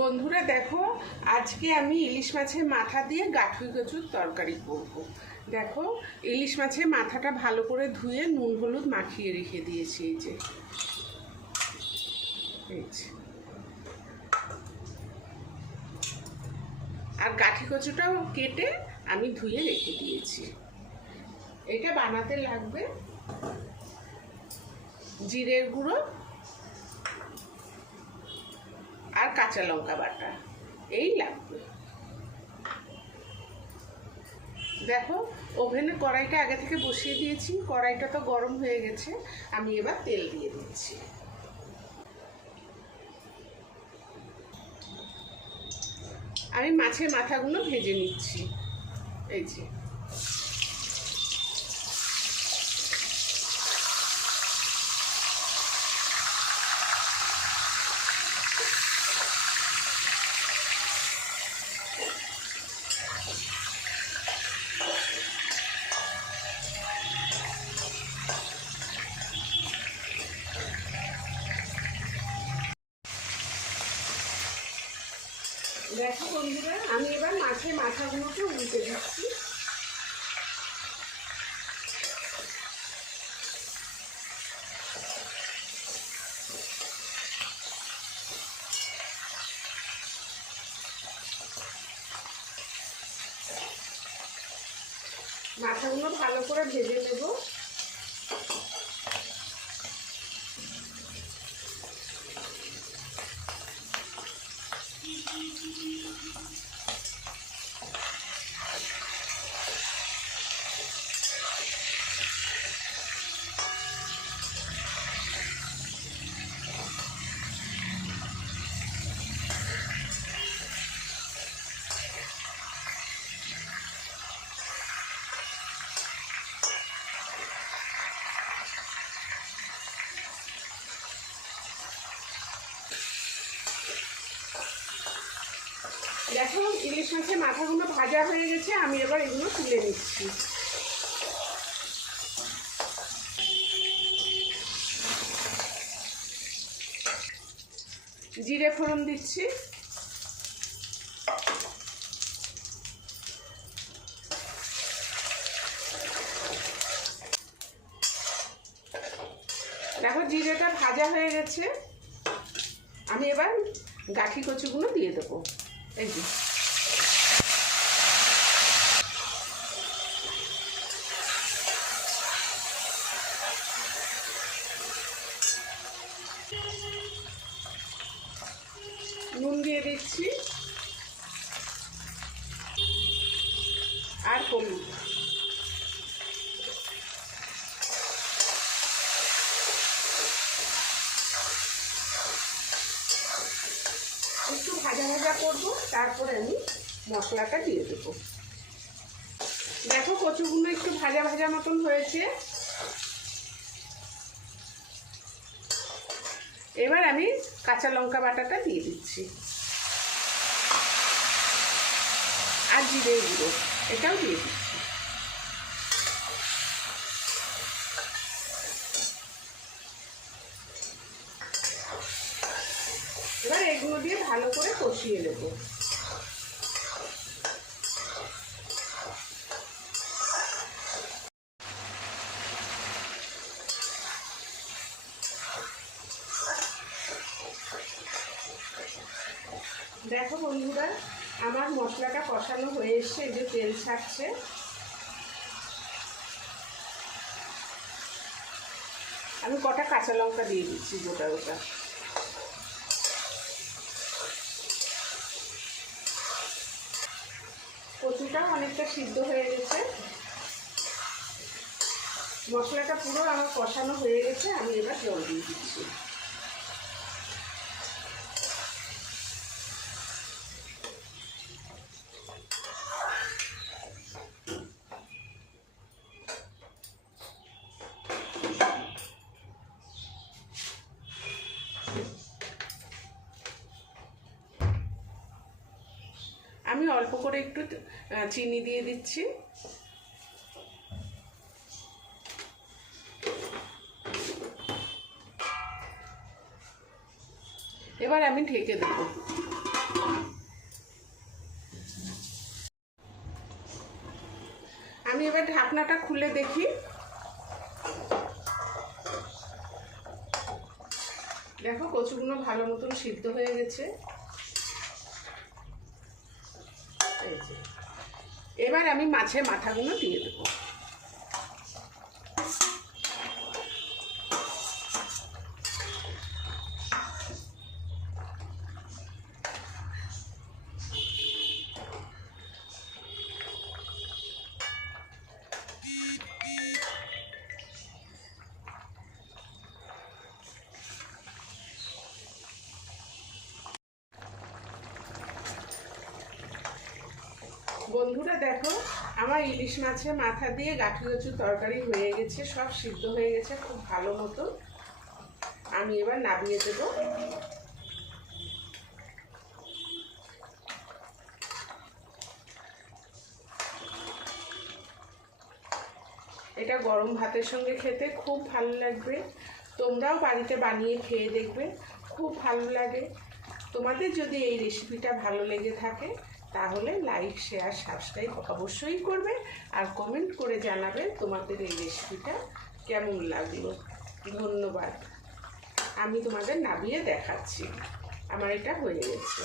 বন্ধুরা দেখো, আজকে আমি ইলিশ মাছের মাথা দিয়ে গাঠুই কচুর তরকারি করব। দেখো, ইলিশ মাছের মাথাটা ভালো করে ধুয়ে নুন হলুদ মাখিয়ে রেখে দিয়েছি এই যে। আর গাঠি কচুটাও কেটে আমি ধুয়ে রেখে দিয়েছি। এটা বানাতে লাগবে জিরের গুঁড়ো আর কাঁচা লঙ্কা বাটা, এই লাগবে। দেখো, ওভেনে কড়াইটা আগে থেকে বসিয়ে দিয়েছি, কড়াইটা তো গরম হয়ে গেছে, আমি এবার তেল দিয়ে দিচ্ছি। আমি মাছের মাথাগুলো ভেজে নিচ্ছি, এই যে। দেখো বন্ধুরা আমি এবার মাছের মাথাগুলোকে উল্টে দিচ্ছি। মাথাগুলো ভালো করে ভেজে নেব। দেখো, ইলিশ মাছের মাথাগুলো ভাজা হয়ে গেছে, আমি এবার এগুলো তুলে নিচ্ছি। জিরে ফোড়ন দিচ্ছি। দেখো, জিরেটা ভাজা হয়ে গেছে। আমি এবার গাঠি কচুগুলো দিয়ে দেবো। এই যে। নুন দিয়ে দিচ্ছি। আর হলুদ একটু ভাজা ভাজা করব তারপরে আমি মশলাটা দিয়ে দেবো। দেখো কচুগুলো একটু ভাজা ভাজা মতন হয়েছে। এবার আমি কাঁচা লঙ্কা বাটাটা দিয়ে দিচ্ছি। আর জিরে গুঁড়ো, এটাও দিয়ে দিচ্ছি। এবার এগুলো দিয়ে ভালো করে কষিয়ে নেব। দেখো বন্ধুরা, আমার মশলাটা কষানো হয়ে এসছে যে তেল ছাড়ছে। আমি কটা কাঁচা লঙ্কা দিয়ে দিচ্ছি গোটা গোটা কচুটাও অনেকটা সিদ্ধ হয়ে গেছে। মশলাটা পুরো আমার কষানো হয়ে গেছে, আমি এবার জল দিয়ে দিচ্ছি। আমি অল্প করে একটু চিনি দিয়ে দিচ্ছি। এবার আমি ঢেকে দেব। আমি এবার ঢাকনাটা খুলে দেখি। দেখো কচুগুলো ভালো মতন সিদ্ধ হয়ে গেছে। এবার আমি মাছের মাথাগুলো দিয়ে দেবো। দেখো, আমার ইলিশ মাছের মাথা দিয়ে গাঠি কচুর তরকারি হয়ে গেছে, সব সিদ্ধ হয়ে গেছে খুব ভালো মতো। আমি এবার নামিয়ে দেব। এটা গরম ভাতের সঙ্গে খেতে খুব ভালো লাগবে। তোমরাও বাড়িতে বানিয়ে খেয়ে দেখবে, খুব ভালো লাগে। তোমাদের যদি এই রেসিপিটা ভালো লেগে থাকে তাহলে লাইক শেয়ার সাবস্ক্রাইব অবশ্যই করবে আর কমেন্ট করে জানাবে তোমাদের এই রেসিপিটা কেমন লাগল। ধন্যবাদ। আমি তোমাদের নামিয়ে দেখাচ্ছি। আমার এটা হয়ে গেছে।